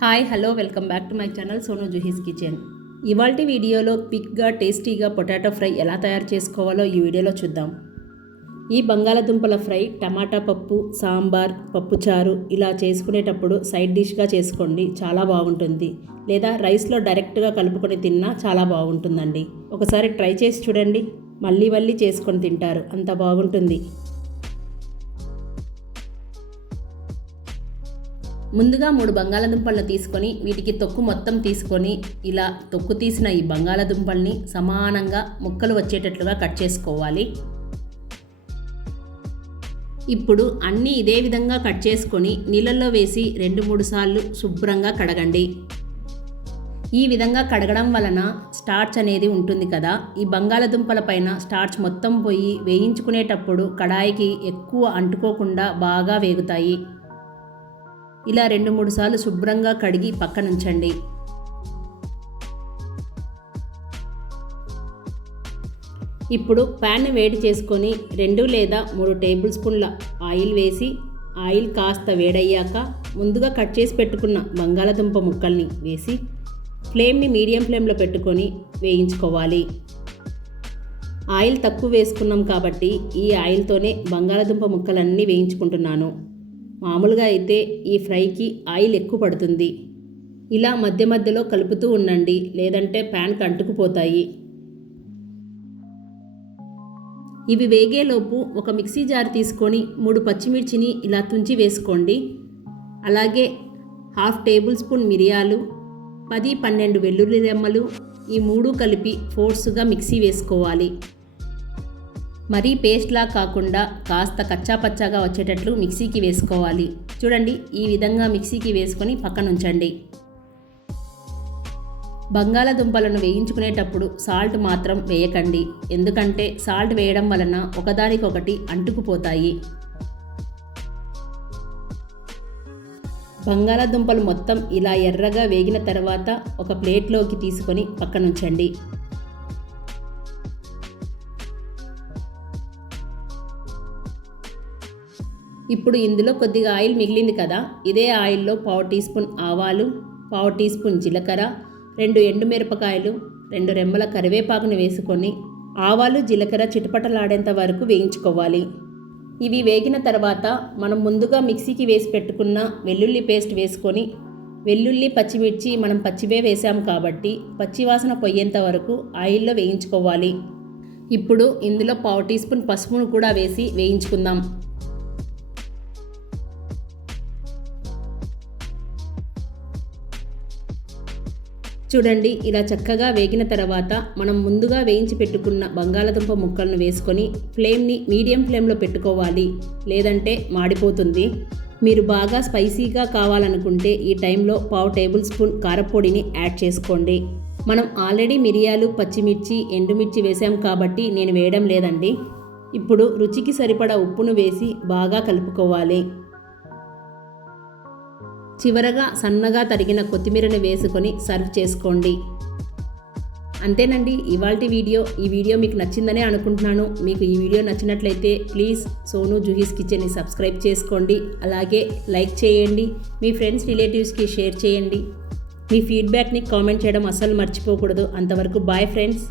Hi hello welcome back to my channel Sonu Juhi's kitchen. ఇవాల్టి వీడియోలో క్విక్గా టేస్టీగా పొటాటో ఫ్రై ఎలా తయారు చేసుకోవాలో ఈ వీడియోలో చూద్దాం. ఈ బంగాళదుంపల ఫ్రై టమాటా పప్పు, సాంబార్, పప్పుచారు ఇలా చేసుకునేటప్పుడు సైడ్ డిష్గా చేసుకోండి, చాలా బాగుంటుంది. లేదా రైస్లో డైరెక్ట్గా కలుపుకొని తిన్నా చాలా బాగుంటుందండి. ఒకసారి ట్రై చేసి చూడండి, మళ్ళీ మళ్ళీ చేసుకొని తింటారు, అంత బాగుంటుంది. ముందుగా 3 బంగాళదుంపలను తీసుకొని వీటికి తొక్కు మొత్తం తీసుకొని ఇలా తొక్కు తీసిన ఈ బంగాళదుంపల్ని సమానంగా ముక్కలు వచ్చేటట్లుగా కట్ చేసుకోవాలి. ఇప్పుడు అన్నీ ఇదే విధంగా కట్ చేసుకొని నీళ్ళల్లో వేసి 2-3 సార్లు శుభ్రంగా కడగండి. ఈ విధంగా కడగడం వలన స్టార్చ్ అనేది ఉంటుంది కదా, ఈ బంగాళదుంపల పైన స్టార్చ్ మొత్తం పోయి వేయించుకునేటప్పుడు కడాయికి ఎక్కువ అంటుకోకుండా బాగా వేగుతాయి. ఇలా 2-3 సార్లు శుభ్రంగా కడిగి పక్కనుంచండి. ఇప్పుడు ప్యాన్ వేడి చేసుకొని 2 లేదా 3 టేబుల్ స్పూన్ల ఆయిల్ వేసి, ఆయిల్ కాస్త వేడయ్యాక ముందుగా కట్ చేసి పెట్టుకున్న బంగాళదుంప ముక్కల్ని వేసి ఫ్లేమ్ని మీడియం ఫ్లేమ్లో పెట్టుకొని వేయించుకోవాలి. ఆయిల్ తక్కువ వేసుకున్నాం కాబట్టి ఈ ఆయిల్తోనే బంగాళదుంప ముక్కలన్నీ వేయించుకుంటున్నాను. మామూలుగా అయితే ఈ ఫ్రైకి ఆయిల్ ఎక్కువ పడుతుంది. ఇలా మధ్య మధ్యలో కలుపుతూ ఉండండి, లేదంటే ప్యాన్కి అంటుకుపోతాయి. ఇవి వేగేలోపు ఒక మిక్సీ జార్ తీసుకొని 3 పచ్చిమిర్చిని ఇలా తుంచి వేసుకోండి. అలాగే 1/2 టేబుల్ స్పూన్ మిరియాలు, 10-12 వెల్లుల్లి రెమ్మలు, ఈ 3 కలిపి ఫోర్స్గా మిక్సీ వేసుకోవాలి. మరీ పేస్ట్లా కాకుండా కాస్త కచ్చాపచ్చాగా వచ్చేటట్లు మిక్సీకి వేసుకోవాలి. చూడండి, ఈ విధంగా మిక్సీకి వేసుకొని పక్కనుంచండి. బంగాళదుంపలను వేయించుకునేటప్పుడు సాల్ట్ మాత్రం వేయకండి, ఎందుకంటే సాల్ట్ వేయడం వలన ఒకదానికొకటి అంటుకుపోతాయి. బంగాళదుంపలు మొత్తం ఇలా ఎర్రగా వేగిన తర్వాత ఒక ప్లేట్లోకి తీసుకొని పక్కనుంచండి. ఇప్పుడు ఇందులో కొద్దిగా ఆయిల్ మిగిలింది కదా, ఇదే ఆయిల్లో 1/2 టీ స్పూన్ ఆవాలు, 1/2 టీ స్పూన్ జీలకర్ర, 2 ఎండుమిరపకాయలు, 2 రెమ్మల కరివేపాకుని వేసుకొని ఆవాలు జీలకర్ర చిటపటలాడేంత వరకు వేయించుకోవాలి. ఇవి వేగిన తర్వాత మనం ముందుగా మిక్సీకి వేసి పెట్టుకున్న వెల్లుల్లి పేస్ట్ వేసుకొని, వెల్లుల్లి పచ్చిమిర్చి మనం పచ్చివే వేసాం కాబట్టి పచ్చివాసన పోయేంత వరకు ఆయిల్లో వేయించుకోవాలి. ఇప్పుడు ఇందులో 1/2 టీ స్పూన్ పసుపును కూడా వేసి వేయించుకుందాం. చూడండి, ఇలా చక్కగా వేగిన తర్వాత మనం ముందుగా వేయించి పెట్టుకున్న బంగాళదుంప ముక్కలను వేసుకొని ఫ్లేమ్ని మీడియం ఫ్లేమ్లో పెట్టుకోవాలి, లేదంటే మాడిపోతుంది. మీరు బాగా స్పైసీగా కావాలనుకుంటే ఈ టైంలో 1/2 టేబుల్ స్పూన్ కారపొడిని యాడ్ చేసుకోండి. మనం ఆల్రెడీ మిరియాలు, పచ్చిమిర్చి, ఎండుమిర్చి వేసాం కాబట్టి నేను వేయడం లేదండి. ఇప్పుడు రుచికి సరిపడా ఉప్పును వేసి బాగా కలుపుకోవాలి. చివరగా సన్నగా తరిగిన కొత్తిమీరని వేసుకొని సర్వ్ చేసుకోండి. అంతేనండి ఇవాల్టి వీడియో. ఈ వీడియో మీకు నచ్చిందనే అనుకుంటున్నాను. మీకు ఈ వీడియో నచ్చినట్లయితే ప్లీజ్ సోను జుహీస్ కిచెన్ని సబ్స్క్రైబ్ చేసుకోండి. అలాగే లైక్ చేయండి, మీ ఫ్రెండ్స్ రిలేటివ్స్కి షేర్ చేయండి. మీ ఫీడ్బ్యాక్ని కామెంట్ చేయడం అస్సలు మర్చిపోకూడదు. అంతవరకు బాయ్ ఫ్రెండ్స్.